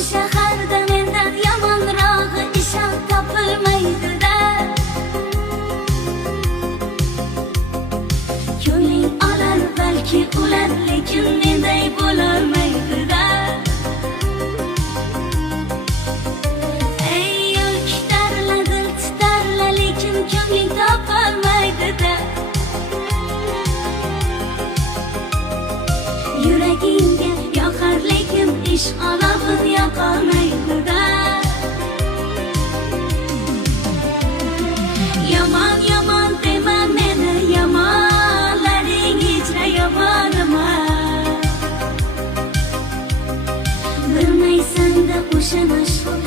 shaharda mendan yomonrog'i ishon topilmaydi-da. Ko'ngling olar balki ular, lekin menday bo'lolmaydi-da. Ey yo'lkishlarla dil titarla, lekin ko'ngling topolmaydi-da. Yuragingga yoqar lekin ishq olovin yoqolmaydi-da. Yomon yomon dema meni, yomonlaring hechra yomon emas. Bilmaysan-da o'sha mashhur